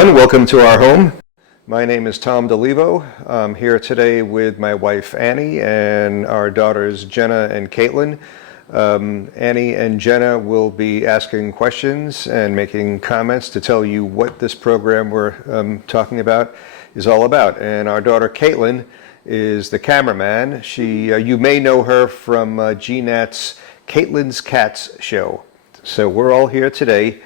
everyone, welcome to our home. My name is Tom DeLevo. I'm here today with my wife Annie and our daughters Jenna and Caitlin. Annie and Jenna will be asking questions and making comments to tell you what this program we're talking about is all about. And our daughter Caitlin is the cameraman. You may know her from GNAT's Caitlin's Cats show. So we're all here today.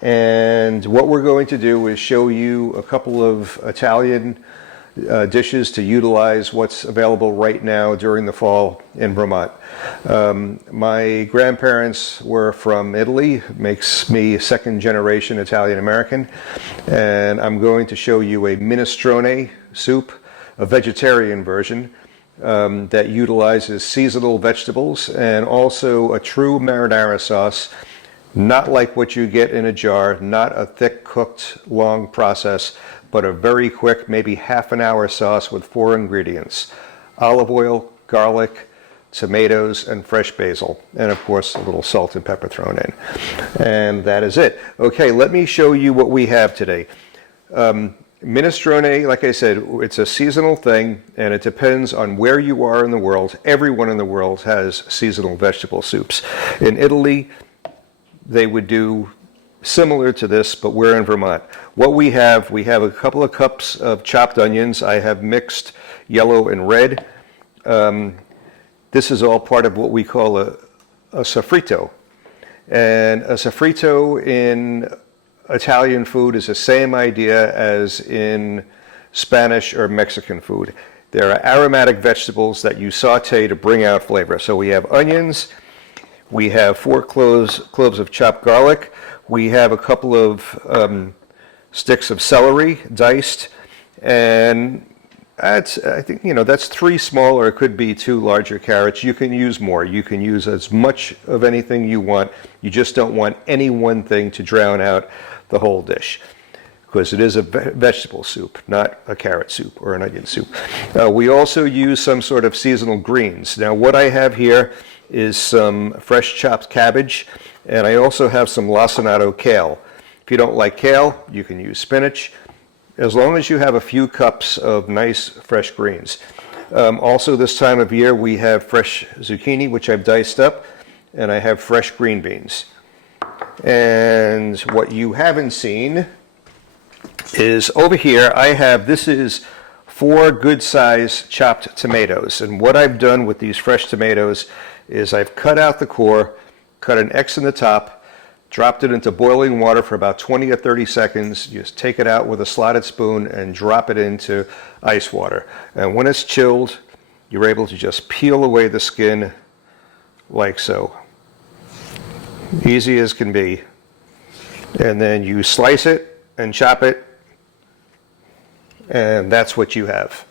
And what we're going to do is show you a couple of Italian dishes to utilize what's available right now during the fall in Vermont. My grandparents were from Italy, makes me second generation Italian American, and I'm going to show you a minestrone soup, a vegetarian version that utilizes seasonal vegetables and also a true marinara sauce. Not like what you get in a jar, not a thick cooked long process, but a very quick, maybe half an hour sauce with 4 ingredients: olive oil, garlic, tomatoes, and fresh basil. And of course, a little salt and pepper thrown in. And that is it. Okay, let me show you what we have today. Minestrone, like I said, it's a seasonal thing, and it depends on where you are in the world. Everyone in the world has seasonal vegetable soups. In Italy, they would do similar to this, but we're in Vermont. What we have a couple of cups of chopped onions. I have mixed yellow and red. This is all part of what we call a sofrito. And a sofrito in Italian food is the same idea as in Spanish or Mexican food. There are aromatic vegetables that you saute to bring out flavor. So we have onions. We have 4 cloves of chopped garlic. We have a couple of sticks of celery diced, and I think that's 3 small, or it could be 2 larger carrots. You can use more. You can use as much of anything you want. You just don't want any one thing to drown out the whole dish, because it is a vegetable soup, not a carrot soup or an onion soup. We also use some sort of seasonal greens. Now, what I have here is some fresh chopped cabbage, and I also have some lacinato kale. If you don't like kale, you can use spinach, as long as you have a few cups of nice fresh greens. Also, this time of year, we have fresh zucchini, which I've diced up, and I have fresh green beans. And what you haven't seen is over here, this is 4 good size chopped tomatoes. And what I've done with these fresh tomatoes is I've cut out the core, cut an X in the top, dropped it into boiling water for about 20 or 30 seconds. You just take it out with a slotted spoon and drop it into ice water. And when it's chilled, you're able to just peel away the skin like so. Easy as can be. And then you slice it and chop it, and that's what you have.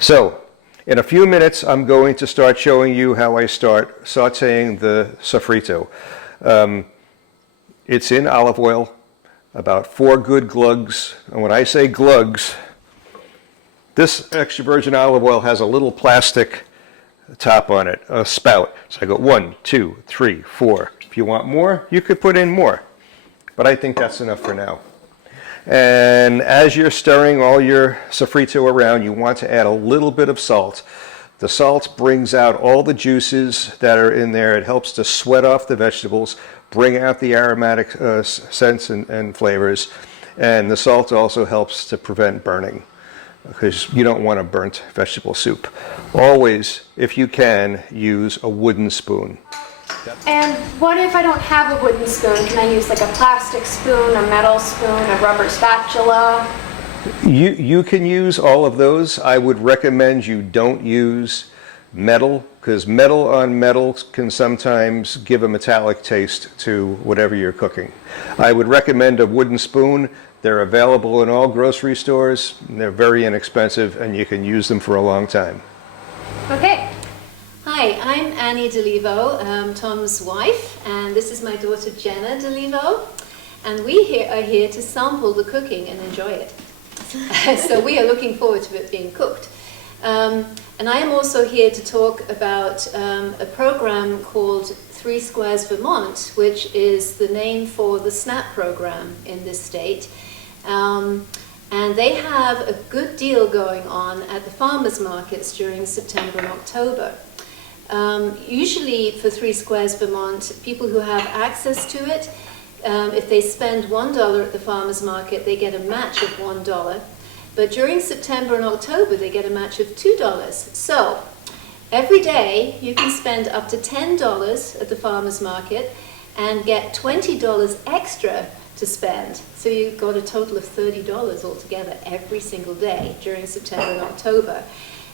So, in a few minutes, I'm going to start showing you how I start sauteing the sofrito. It's in olive oil, about 4 good glugs. And when I say glugs, this extra virgin olive oil has a little plastic top on it, a spout. So I go 1, 2, 3, 4. If you want more, you could put in more. But I think that's enough for now. And as you're stirring all your sofrito around, you want to add a little bit of salt. The salt brings out all the juices that are in there. It helps to sweat off the vegetables, bring out the aromatic scents and flavors. And the salt also helps to prevent burning, because you don't want a burnt vegetable soup. Always, if you can, use a wooden spoon. And what if I don't have a wooden spoon? Can I use like a plastic spoon, a metal spoon, a rubber spatula? You can use all of those. I would recommend you don't use metal, because metal on metal can sometimes give a metallic taste to whatever you're cooking. I would recommend a wooden spoon. They're available in all grocery stores. They're very inexpensive, and you can use them for a long time. Okay. Hi, I'm Annie DeLevo, Tom's wife, and this is my daughter Jenna DeLevo, and we are here to sample the cooking and enjoy it. So we are looking forward to it being cooked. And I am also here to talk about a program called 3 Squares Vermont, which is the name for the SNAP program in this state. And they have a good deal going on at the farmers markets during September and October. Usually for 3 Squares Vermont, people who have access to it, if they spend $1 at the farmers market, they get a match of $1. But during September and October, they get a match of $2. So every day you can spend up to $10 at the farmers market and get $20 extra to spend. So you've got a total of $30 altogether every single day during September and October.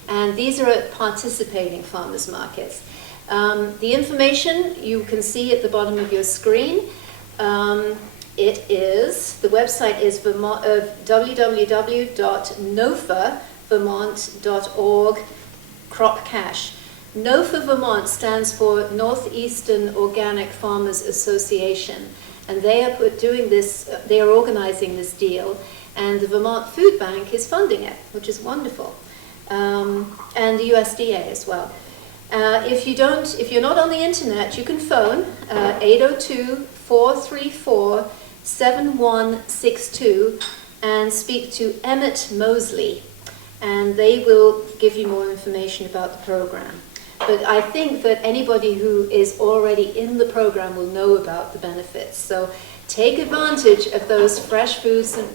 And these are at participating farmers markets. The information you can see at the bottom of your screen. The website is www.nofavermont.org crop cash. NOFA Vermont stands for Northeastern Organic Farmers Association, and they are they are organizing this deal, and the Vermont Food Bank is funding it, which is wonderful, and the USDA as well. If you're not on the internet, you can phone 802-434-7162 and speak to Emmett Mosley, and they will give you more information about the program. But I think that anybody who is already in the program will know about the benefits. So take advantage of those fresh fruits and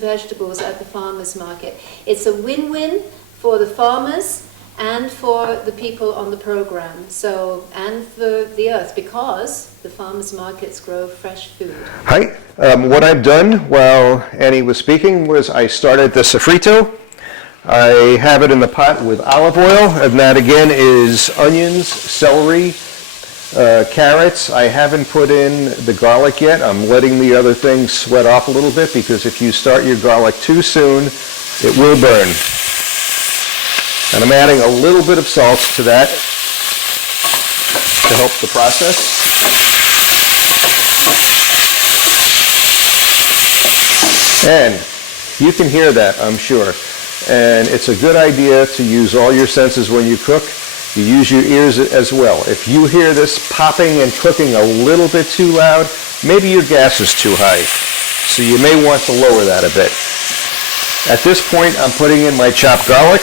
vegetables at the farmers market. It's a win-win for the farmers and for the people on the program, and for the earth, because the farmers markets grow fresh food. Hi. What I've done while Annie was speaking was I started the sofrito. I have it in the pot with olive oil, and that again is onions, celery, carrots. I haven't put in the garlic yet. I'm letting the other things sweat off a little bit, because if you start your garlic too soon, it will burn. And I'm adding a little bit of salt to that to help the process. And you can hear that, I'm sure. And it's a good idea to use all your senses when you cook. You use your ears as well. If you hear this popping and cooking a little bit too loud, maybe your gas is too high. So you may want to lower that a bit. At this point, I'm putting in my chopped garlic.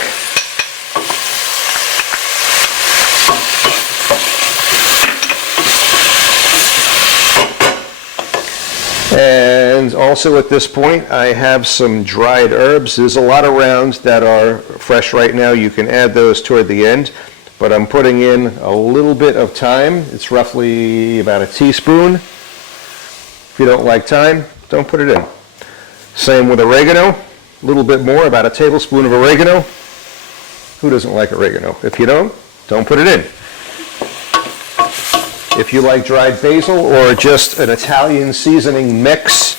And also at this point, I have some dried herbs. There's a lot of rounds that are fresh right now. You can add those toward the end, but I'm putting in a little bit of thyme. It's roughly about a teaspoon. If you don't like thyme, don't put it in. Same with oregano, a little bit more, about a tablespoon of oregano. Who doesn't like oregano? If you don't put it in. If you like dried basil or just an Italian seasoning mix,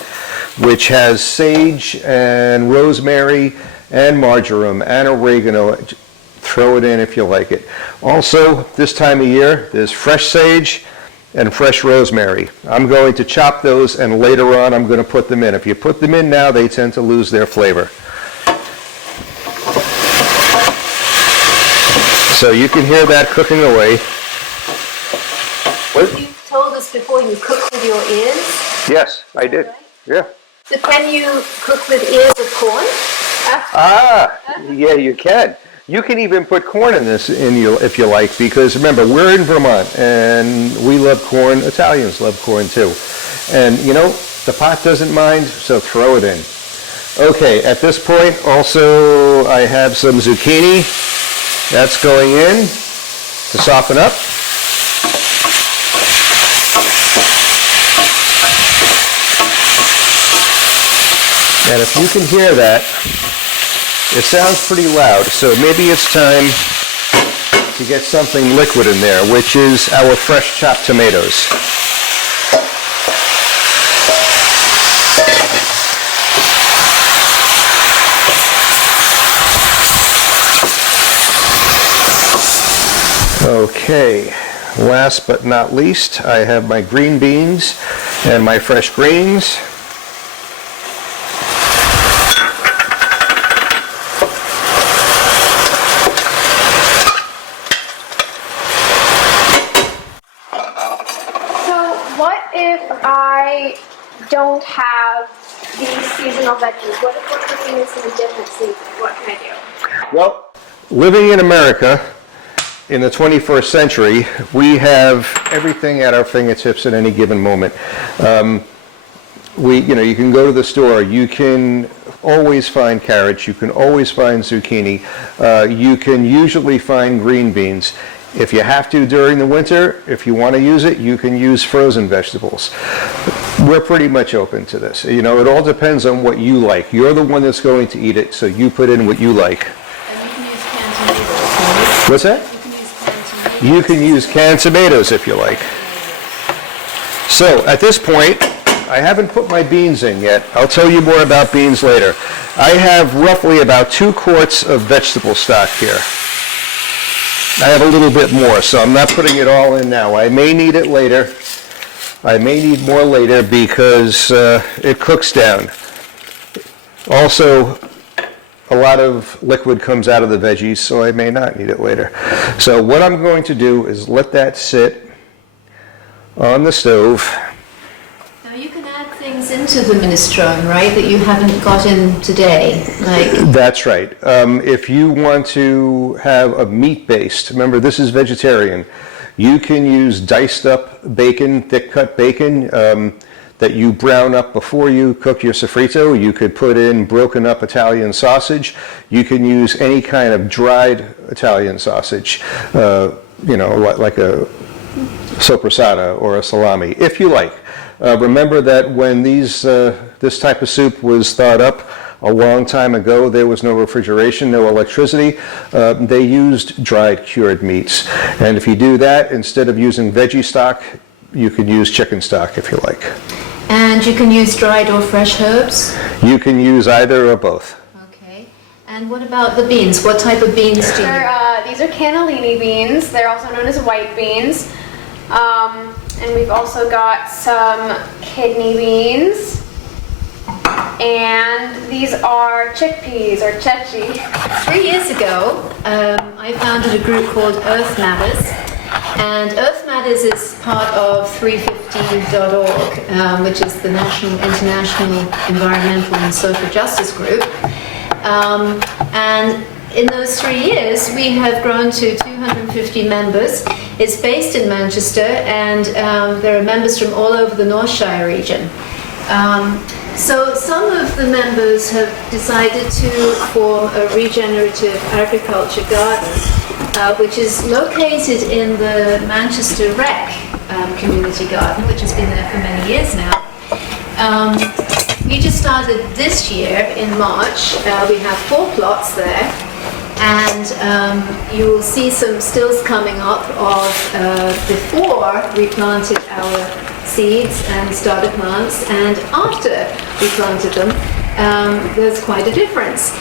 which has sage and rosemary and marjoram and oregano, throw it in if you like it. Also, this time of year, there's fresh sage and fresh rosemary. I'm going to chop those, and later on I'm going to put them in. If you put them in now, they tend to lose their flavor. So you can hear that cooking away. You told us before you cook with your ears. Yes, I did. Yeah. So can you cook with ears of corn? Yeah, you can. You can even put corn in this if you like, because remember, we're in Vermont and we love corn. Italians love corn too. And you know, the pot doesn't mind, so throw it in. Okay, at this point also I have some zucchini. That's going in to soften up. And if you can hear that, it sounds pretty loud, so maybe it's time to get something liquid in there, which is our fresh chopped tomatoes. Okay, last but not least, I have my green beans and my fresh greens. don't have these seasonal veggies? What if we're cooking this in a different season? What can I do? Well, living in America in the 21st century, we have everything at our fingertips at any given moment. You can go to the store, you can always find carrots, you can always find zucchini, you can usually find green beans. If you have to during the winter, if you want to use it, you can use frozen vegetables. We're pretty much open to this. It all depends on what you like. You're the one that's going to eat it, so you put in what you like. And you can use canned tomatoes. What's that? You can use canned tomatoes if you like. So at this point, I haven't put my beans in yet. I'll tell you more about beans later. I have roughly about 2 quarts of vegetable stock here. I have a little bit more, so I'm not putting it all in now. I may need it later. I may need more later because it cooks down. Also, a lot of liquid comes out of the veggies, so I may not need it later. So what I'm going to do is let that sit on the stove. Now you can add things into the minestrone, right, that you haven't got in today, like... That's right. If you want to have a meat-based, remember this is vegetarian, you can use diced up bacon, thick cut bacon, that you brown up before you cook your sofrito. You could put in broken up Italian sausage. You can use any kind of dried Italian sausage, like a soppressata or a salami, if you like. Remember that when this type of soup was thawed up a long time ago, there was no refrigeration, no electricity. They used dried cured meats. And if you do that, instead of using veggie stock, you could use chicken stock if you like. And you can use dried or fresh herbs? You can use either or both. Okay. And what about the beans? What type of beans do you use? These are cannellini beans. They're also known as white beans. And we've also got some kidney beans. And these are chickpeas or chechi. 3 years ago, I founded a group called Earth Matters. And Earth Matters is part of 350.org, which is the International Environmental and Social Justice Group. And in those 3 years, we have grown to 250 members. It's based in Manchester, and there are members from all over the Northshire region. So some of the members have decided to form a regenerative agriculture garden, which is located in the Manchester Rec community garden, which has been there for many years now. We just started this year in March. We have 4 plots there, and you will see some stills coming up of before we planted our seeds and starter plants, and after we planted them. There's quite a difference.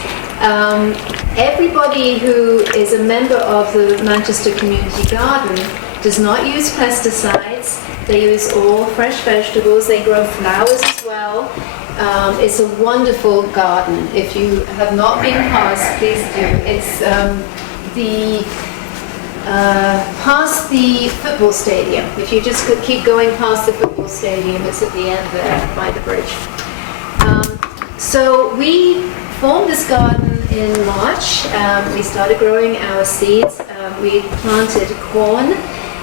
Everybody who is a member of the Manchester Community Garden does not use pesticides. They use all fresh vegetables. They grow flowers as well. It's a wonderful garden. If you have not been past, please do. It's past the football stadium. If you just could keep going past the football stadium, it's at the end there by the bridge. So we formed this garden in March. We started growing our seeds. We planted corn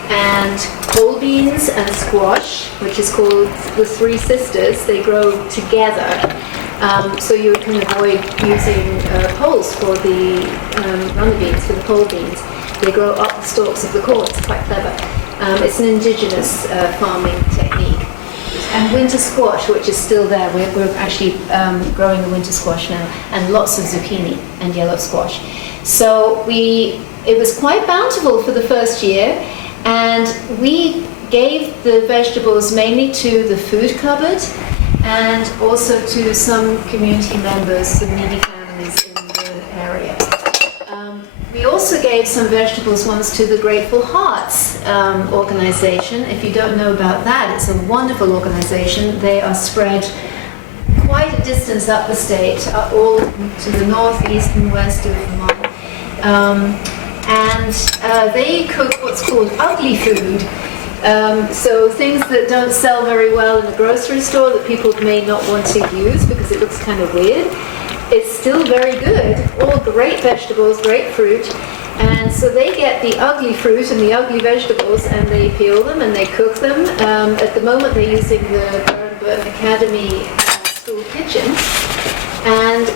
and whole beans and squash, which is called the Three Sisters. They grow together. So you can avoid using poles for the runner beans, for the pole beans. They grow up the stalks of the corn. It's quite clever. It's an indigenous farming technique. And winter squash, which is still there. We're actually growing the winter squash now, and lots of zucchini and yellow squash. So it was quite bountiful for the first year, and we gave the vegetables mainly to the food cupboard and also to some community members, some needy families in the area. We also gave some vegetables once to the Grateful Hearts organization. If you don't know about that, it's a wonderful organization. They are spread quite a distance up the state, all to the north, east and west of Vermont. And they cook what's called ugly food, So things that don't sell very well in the grocery store that people may not want to use because it looks kind of weird, it's still very good. All great vegetables, great fruit. And so they get the ugly fruit and the ugly vegetables and they peel them and they cook them. At the moment they're using the Burton Academy school kitchen. And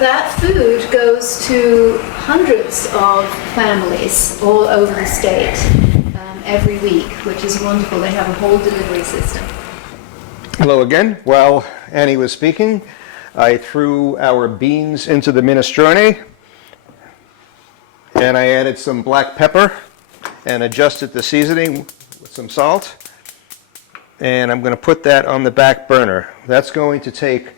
that food goes to hundreds of families all over the state every week, which is wonderful. They have a whole delivery system. Hello again. While Annie was speaking, I threw our beans into the minestrone, and I added some black pepper and adjusted the seasoning with some salt. And I'm going to put that on the back burner. That's going to take,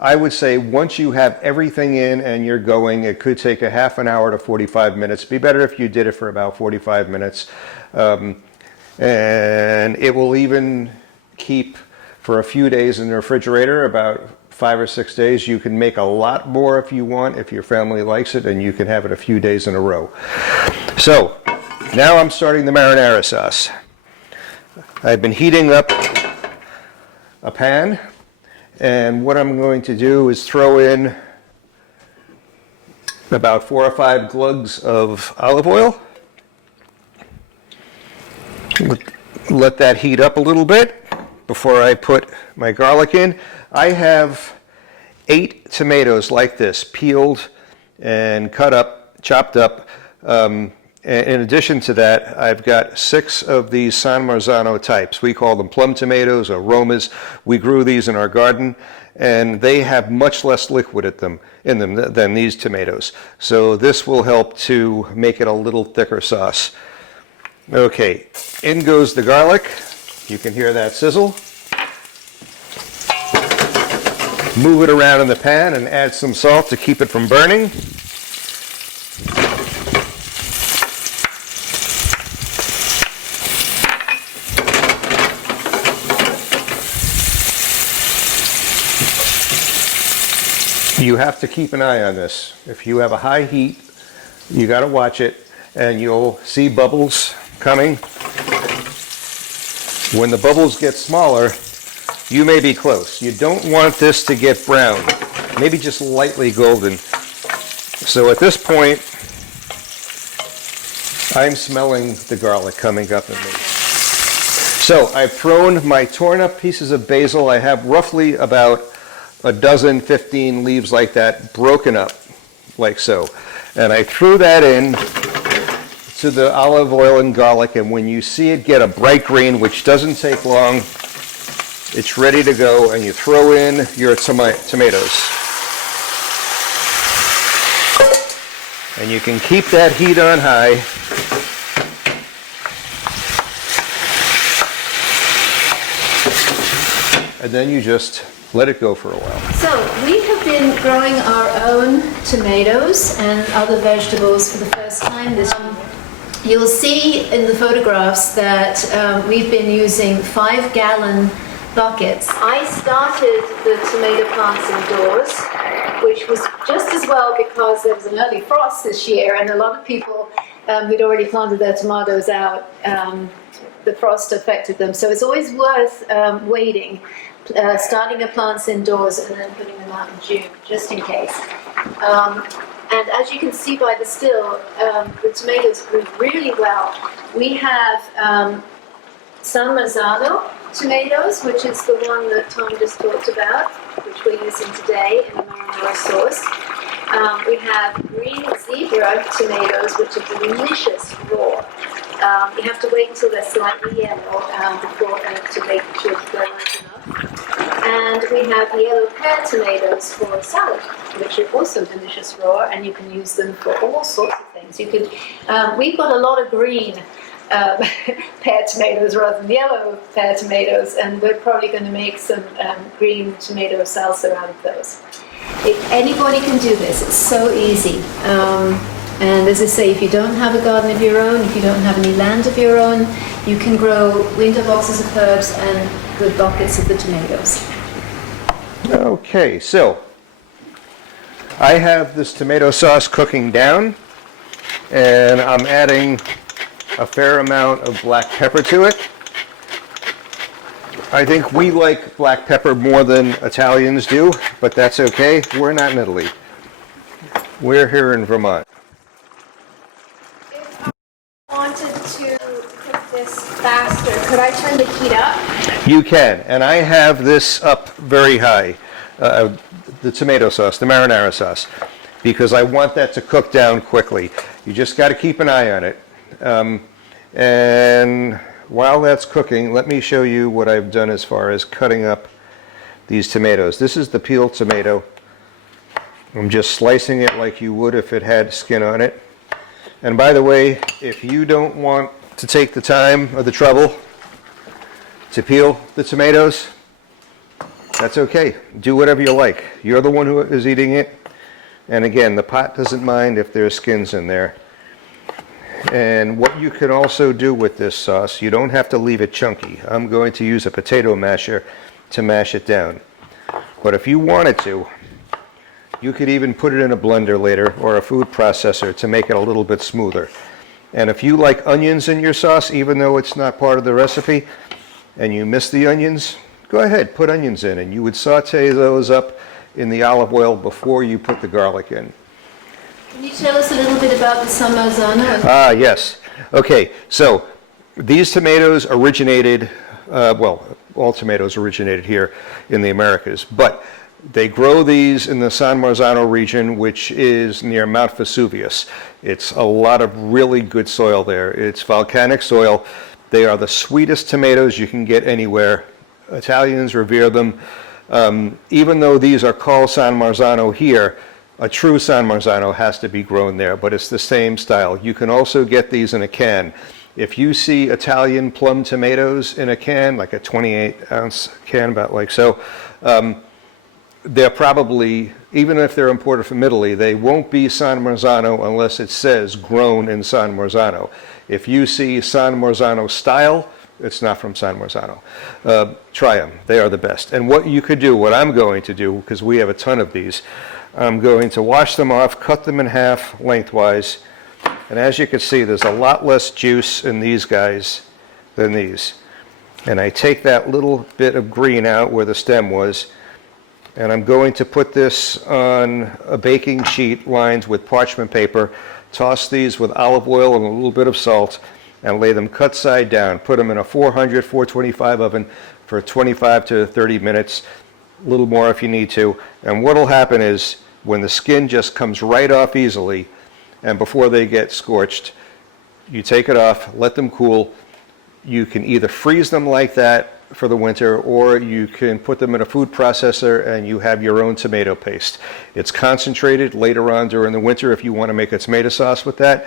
I would say, once you have everything in and you're going, it could take a half an hour to 45 minutes. It'd be better if you did it for about 45 minutes. And it will even keep for a few days in the refrigerator, about 5 or 6 days. You can make a lot more if you want, if your family likes it, and you can have it a few days in a row. So now I'm starting the marinara sauce. I've been heating up a pan, and what I'm going to do is throw in about 4 or 5 glugs of olive oil. Let that heat up a little bit before I put my garlic in. I have 8 tomatoes like this, peeled and cut up, chopped up. And in addition to that, I've got 6 of these San Marzano types. We call them plum tomatoes or Romas. We grew these in our garden, and they have much less liquid in them than these tomatoes. So this will help to make it a little thicker sauce. Okay, in goes the garlic. You can hear that sizzle. Move it around in the pan and add some salt to keep it from burning. You have to keep an eye on this. If you have a high heat, you got to watch it, and you'll see bubbles coming. When the bubbles get smaller, you may be close. You don't want this to get brown, maybe just lightly golden. So at this point, I'm smelling the garlic coming up in me. So I've thrown my torn up pieces of basil. I have roughly about a dozen, 15 leaves like that, broken up like so. And I threw that in to the olive oil and garlic, and when you see it get a bright green, which doesn't take long, it's ready to go, and you throw in your tomatoes. And you can keep that heat on high. And then you just let it go for a while. So we have been growing our own tomatoes and other vegetables for the first time this year. You'll see in the photographs that we've been using 5-gallon buckets. I started the tomato plants indoors, which was just as well because there was an early frost this year, and a lot of people who'd already planted their tomatoes out, the frost affected them. So it's always worth waiting, starting your plants indoors and then putting them out in June, just in case. And as you can see by the still, the tomatoes grew really well. We have San Marzano tomatoes, which is the one that Tom just talked about, which we're using today in the Marinara Sauce. We have green zebra tomatoes, which are delicious raw. You have to wait until they're slightly yellow before to make sure that they're ripe enough. And we have yellow pear tomatoes for salad, which are also delicious raw, and you can use them for all sorts of things. You could. We've got a lot of green pear tomatoes rather than yellow pear tomatoes, and we're probably going to make some green tomato salsa out of those. If anybody can do this, it's so easy. And as I say, if you don't have a garden of your own, if you don't have any land of your own, you can grow winter boxes of herbs and good buckets of the tomatoes. Okay, so I have this tomato sauce cooking down, and I'm adding a fair amount of black pepper to it. I think we like black pepper more than Italians do, but that's okay. We're not in Italy. We're here in Vermont. If I wanted to cook this faster, could I turn the heat up? You can, and I have this up very high, the tomato sauce, the marinara sauce, because I want that to cook down quickly. You just got to keep an eye on it. And while that's cooking, let me show you what I've done as far as cutting up these tomatoes. This is the peeled tomato. I'm just slicing it like you would if it had skin on it. And by the way, if you don't want to take the time or the trouble to peel the tomatoes, that's okay. Do whatever you like. You're the one who is eating it. And again, the pot doesn't mind if there's skins in there. And what you can also do with this sauce, you don't have to leave it chunky. I'm going to use a potato masher to mash it down. But if you wanted to, you could even put it in a blender later or a food processor to make it a little bit smoother. And if you like onions in your sauce, even though it's not part of the recipe, and you miss the onions, go ahead, put onions in, and you would saute those up in the olive oil before you put the garlic in. Can you tell us a little bit about the San Marzano? Ah, yes. Okay, so these tomatoes originated, well, all tomatoes originated here in the Americas, but they grow these in the San Marzano region, which is near Mount Vesuvius. It's a lot of really good soil there. It's volcanic soil. They are the sweetest tomatoes you can get anywhere. Italians revere them. Even though these are called San Marzano here, a true San Marzano has to be grown there, but it's the same style. You can also get these in a can. If you see Italian plum tomatoes in a can, like a 28-ounce can, about like so, they're probably, even if they're imported from Italy, they won't be San Marzano unless it says grown in San Marzano. If you see San Marzano style, it's not from San Marzano. Try them. They are the best. And what you could do, what I'm going to do, because we have a ton of these, I'm going to wash them off, cut them in half lengthwise, and as you can see, there's a lot less juice in these guys than these. And I take that little bit of green out where the stem was, and I'm going to put this on a baking sheet lined with parchment paper, toss these with olive oil and a little bit of salt, and lay them cut side down. Put them in a 400, 425 oven for 25 to 30 minutes, a little more if you need to. And what will happen is when the skin just comes right off easily, and before they get scorched, you take it off, let them cool. You can either freeze them like that for the winter, or you can put them in a food processor and you have your own tomato paste. It's concentrated later on during the winter if you want to make a tomato sauce with that.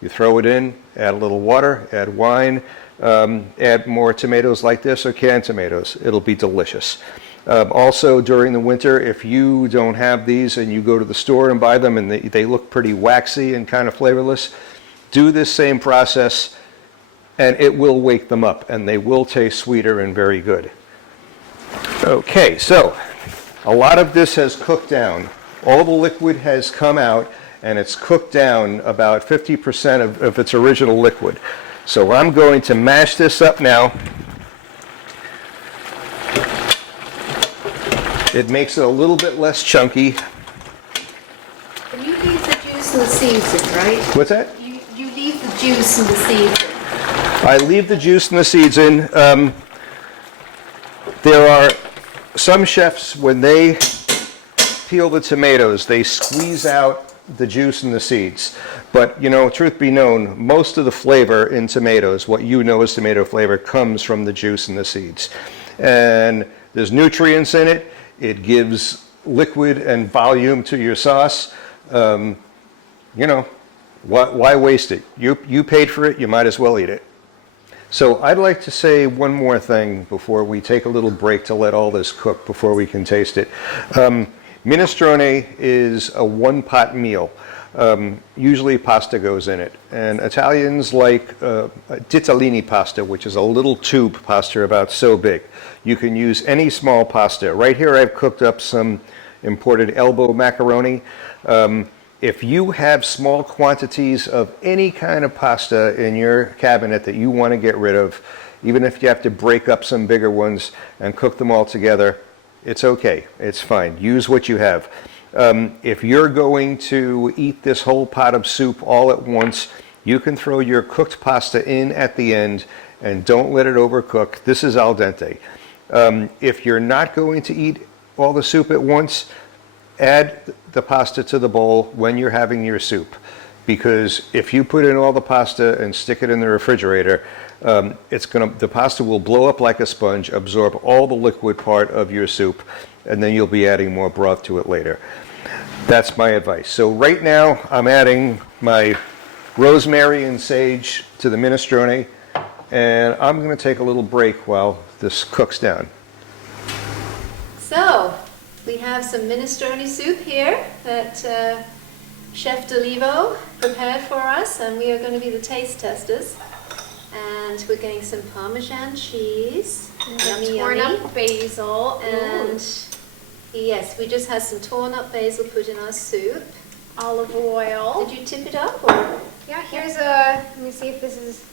You throw it in, add a little water, add wine, add more tomatoes like this or canned tomatoes. It'll be delicious. Also during the winter, if you don't have these and you go to the store and buy them and they look pretty waxy and kind of flavorless, do this same process and it will wake them up and they will taste sweeter and very good. Okay, so a lot of this has cooked down. All the liquid has come out and it's cooked down about 50% of its original liquid. So I'm going to mash this up now. It makes it a little bit less chunky. And you leave the juice and the seeds in, right? What's that? You leave the juice and the seeds in. I leave the juice and the seeds in. There are some chefs, when they peel the tomatoes, they squeeze out the juice and the seeds. But, you know, truth be known, most of the flavor in tomatoes, what you know as tomato flavor, comes from the juice and the seeds. And there's nutrients in it. It gives liquid and volume to your sauce. You know, why waste it? You paid for it, you might as well eat it. So I'd like to say one more thing before we take a little break to let all this cook before we can taste it. Minestrone is a one-pot meal. Usually pasta goes in it. And Italians like ditalini pasta, which is a little tube pasta about so big. You can use any small pasta. Right here I've cooked up some imported elbow macaroni. If you have small quantities of any kind of pasta in your cabinet that you want to get rid of, Even if you have to break up some bigger ones and cook them all together, it's okay. It's fine. Use what you have. If you're going to eat this whole pot of soup all at once, you can throw your cooked pasta in at the end and don't let it overcook. This is al dente. If you're not going to eat all the soup at once, add the pasta to the bowl when you're having your soup. Because if you put in all the pasta and stick it in the refrigerator, the pasta will blow up like a sponge, absorb all the liquid part of your soup, and then you'll be adding more broth to it later. That's my advice. So right now I'm adding my rosemary and sage to the minestrone, and I'm going to take a little break while this cooks down. So, we have some minestrone soup here that Chef D'Olivo prepared for us, and we are going to be the taste testers. And we're getting some Parmesan cheese, yummy, Torn yummy. up basil and Yes, we just had some torn up basil put in our soup. olive oil. Did you tip it up? Or? Yeah, here's let me see if this is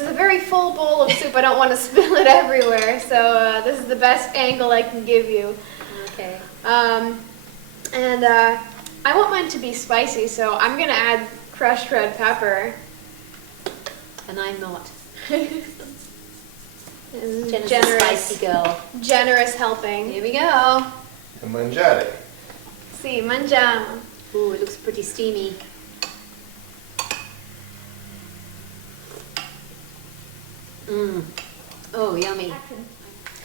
a very full bowl of soup. I don't want to spill it everywhere, so this is the best angle I can give you. Okay. And I want mine to be spicy, so I'm gonna add crushed red pepper. And I'm not. Generous, Jenna's a spicy girl. generous helping. Here we go. Mangiare. Si, mangiamo. Ooh, it looks pretty steamy. Oh, yummy.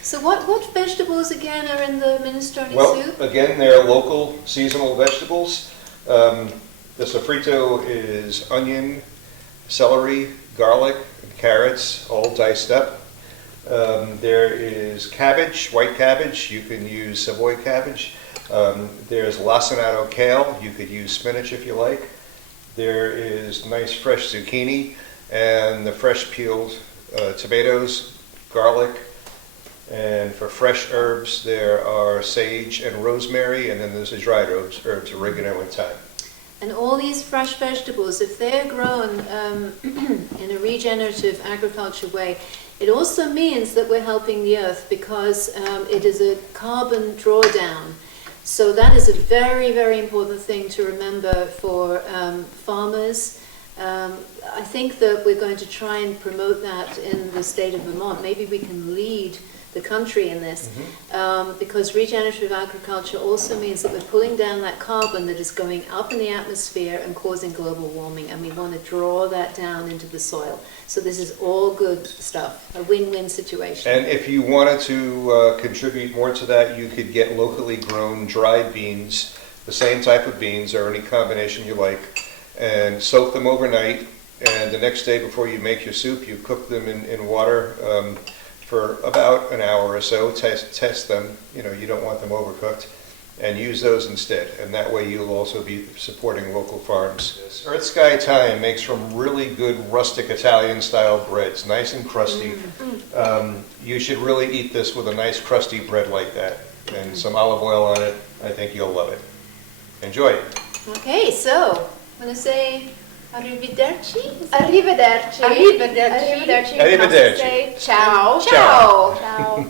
So what vegetables again are in the minestrone Well, soup? again, they're local seasonal vegetables. The sofrito is onion, celery, garlic, and carrots, all diced up. There is cabbage, white cabbage. You can use Savoy cabbage. There's lacinato kale. You could use spinach if you like. There is nice fresh zucchini and the fresh peeled tomatoes, garlic. And for fresh herbs, there are sage and rosemary, and then there's the dried herbs, oregano and thyme. And all these fresh vegetables, if they're grown in a regenerative agriculture way, it also means that we're helping the earth because it is a carbon drawdown. So that is a very, very important thing to remember for farmers. I think that we're going to try and promote that in the state of Vermont. Maybe we can lead the country in this, because regenerative agriculture also means that we're pulling down that carbon that is going up in the atmosphere and causing global warming, and we want to draw that down into the soil. So this is all good stuff, a win-win situation. And if you wanted to contribute more to that, you could get locally grown dried beans, the same type of beans or any combination you like, and soak them overnight, and the next day before you make your soup, you cook them in water for about an hour or so. Test them. You don't want them overcooked, and use those instead. And that way you'll also be supporting local farms. Earth Sky Thyme makes from really good rustic Italian style breads, nice and crusty. You should really eat this with a nice crusty bread like that, and some olive oil on it. I think you'll love it. Enjoy. Okay, so I'm going to say arrivederci. Arrivederci. Arrivederci. Arrivederci. Arrivederci. Say ciao. Ciao. Ciao.